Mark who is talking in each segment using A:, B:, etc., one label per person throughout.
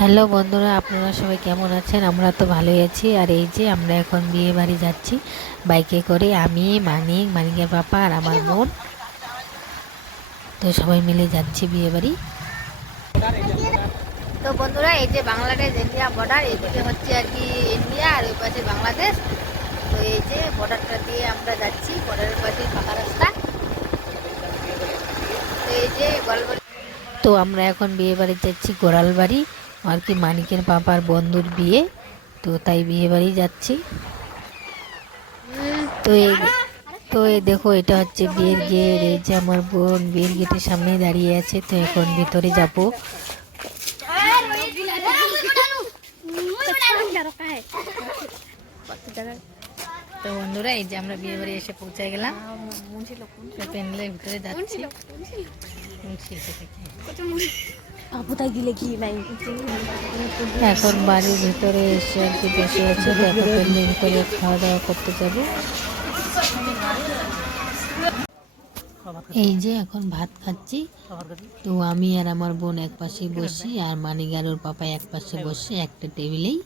A: Hello বন্ধুরা আপনারা সবাই কেমন আছেন? আমরা তো ভালোই আছি। আর এই যে আমরা এখন বিয়ে বাড়ি যাচ্ছি বাইকে করে আমি মানিক মানিকের পাপা আর আমার বোন। তো সবাই মিলে যাচ্ছি বিয়ে বাড়ি। তো বন্ধুরা এই যে বাংলাদেশ ইন্ডিয়া বর্ডার এদিকে হচ্ছে আর কি ইন্ডিয়া আর ওই পাশে বাংলাদেশ। তো এই যে বর্ডারটা দিয়ে আমরা যাচ্ছি বর্ডারের পাশে ফাঁকা রাস্তা। তো এই যে তো আমরা এখন বিয়ে বাড়ি যাচ্ছি গোড়াল বাড়ি আর কি মানিকের পাপার বন্ধুর বিয়ে তো তাই বিয়ে বাড়ি যাচ্ছি। তো এই তো এই দেখো এটা হচ্ছে বিয়ের গেট এই যে আমার বোন বিয়ের গেটের সামনে দাঁড়িয়ে আছে তো এখন ভিতরে যাব। তো বন্ধুরা এই যে আমরা বিয়ে বাড়ি এসে পৌঁছে গেলাম। প্যান্ডেলের ভিতরে যাচ্ছি। মুন্সি কি নাই? এখন বাড়ির ভিতরে এসে আর কি বসে আছে দেখো করে খাওয়া দাওয়া করতে যাব। এই যে এখন ভাত খাচ্ছি, তো আমি আর আমার বোন এক পাশে বসি, আর মানিগারুর পাপা এক পাশে বসে একটা টেবিলেই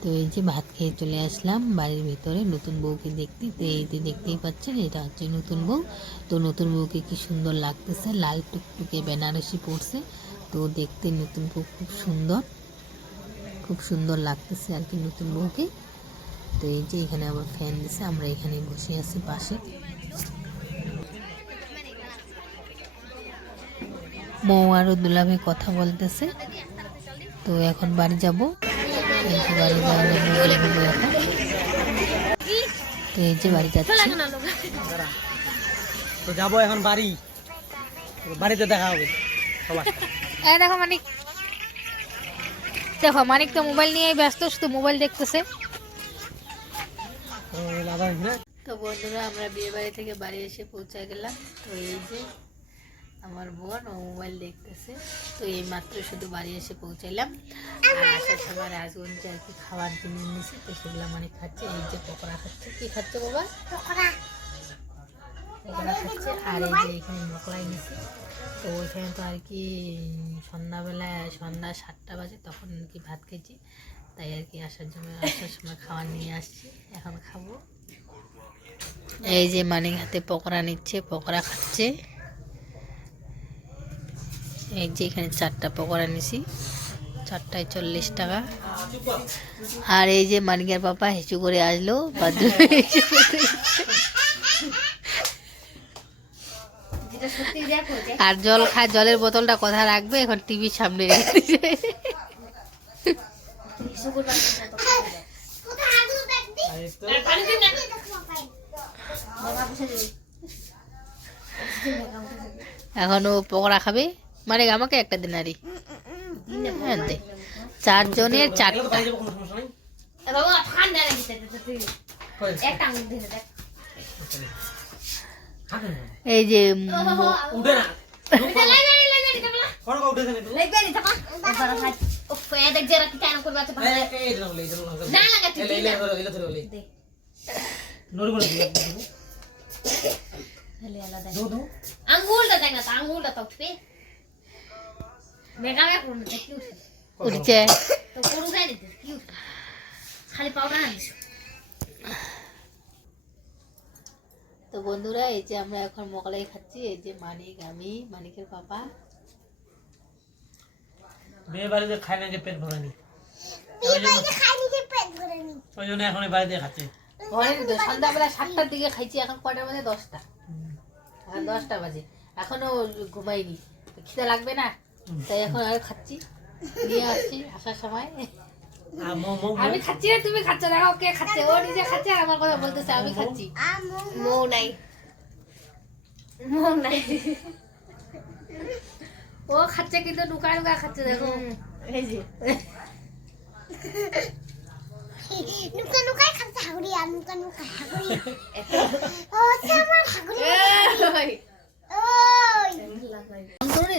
A: তো এই যে ভাত খেয়ে চলে আসলাম, বাড়ির ভিতরে নতুন বউকে দেখতে। তো এই যে দেখতেই পাচ্ছেন, এটা হচ্ছে নতুন বউ। তো নতুন বউকে কি সুন্দর লাগতেছে, লাল টুকটুকে বেনারসি পড়ছে তো দেখতে নতুন বউ খুব সুন্দর খুব সুন্দর লাগতেছে আর কি নতুন বউকে। তো এই যে এখানে আবার ফ্যান দিছে, আমরা এখানে বসে আছি পাশে। মৌ আর দুলাভে কথা বলতেছে। তো এখন বাড়ি যাব। এই বাড়ি যাওয়ার জন্য এখন তো এই যে বাড়ি যাচ্ছি
B: তো যাব এখন বাড়ি। বাড়িতে দেখা হবে সবার
A: এই দেখো মানিক। দেখো মানিক তো মোবাইল নিয়েই ব্যস্ত শুধু মোবাইল দেখতেছে।
B: তো
A: বন্ধুরা আমরা বিয়ে বাড়ি থেকে বাড়ি এসে পৌঁছে গেলাম। তো এই যে আমার বোন ও মোবাইল দেখতেছে। তো এই মাত্র শুধু বাড়ি এসে পৌঁছাইলাম। আর আসার সময় রাজগঞ্জে আর কি খাবার জিনিস নিয়েছি তো সেগুলো মানে খাচ্ছে। এই যে পকোড়া খাচ্ছে। কি খাচ্ছে বাবা? পকোড়া। খাচ্ছে। আর এই যে এখানে মকলাই নিয়েছি তো ওইখানে তো আর কি সন্ধ্যাবেলায় সন্ধ্যা সাতটা বাজে তখন কি ভাত খেয়েছি তাই আর কি আসার জন্য আসার সময় খাবার নিয়ে আসছি। এখন খাব। এই যে মানিক হাতে পকোড়া নিচ্ছে পকোড়া খাচ্ছে। এই যে এখানে চারটা পকোড়া নিছি। চারটায় চল্লিশ টাকা। আর এই যে মানিকার পাপা হিসু করে আসলো বাথরুমে। আর জল খায় জলের বোতলটা কথা রাখবে? এখন টিভির সামনে এখন ও পকোড়া খাবে? মানে আমাকে একটা দিন আরই হ্যাঁ দে চারজনের চারটা এই যে
C: আঙ্গুলটা দেখ না তো, আঙ্গুলটা তো উঠবে
A: উঠছে?
C: তো
A: বন্ধুরা এই যে আমরা এখন মোগলাই খাচ্ছি এই যে মানিক আমি মানিকের পাপা।
B: বিয়ে বাড়িতে খাই না যে পেট ভরেনি ওই জন্য এখন এই বাড়িতে খাচ্ছে।
A: সন্ধ্যাবেলা সাতটার দিকে খাইছি এখন কটার বাজে? দশটা। এখন দশটা বাজে। এখনও ঘুমাইনি। তো খিদে লাগবে না? তাই এখন আর খাচ্ছি। নিয়ে আসছি আসার সময়। আমি খাচ্ছি না তুমি খাচ্ছ না কে খাচ্ছে। ও নিজে খাচ্ছে আর আমার কথা বলতেছে আমি খাচ্ছি।
C: মৌ নাই। মৌ নাই।
A: ও খাচ্ছে কিন্তু নুকা নুকা খাচ্ছে দেখো।
D: নুকা নুকাই খাচ্ছে হাগুড়ি
C: নুকা
D: নুকা হাগুড়ি।
A: ও আমার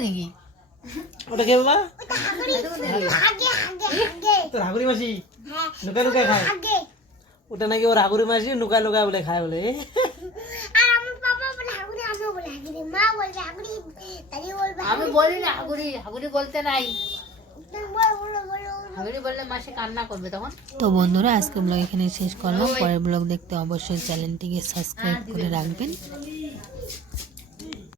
A: নাকি?
B: ওটা কে বাবা? তোর হাগুরি মাসি? লুকা লুকা খায়। ওটা নাকি ওর হাগুরি মাসি লুকা লুকায় বলে খায় বলে।
D: আমি বলি না হাগুরি হাগুরি বলতে নাই।
A: তো বন্ধুরা আজকে ব্লগ এখানে শেষ করলাম। পরের ব্লগ দেখতে অবশ্যই চ্যানেলটিকে সাবস্ক্রাইব করে রাখবেন।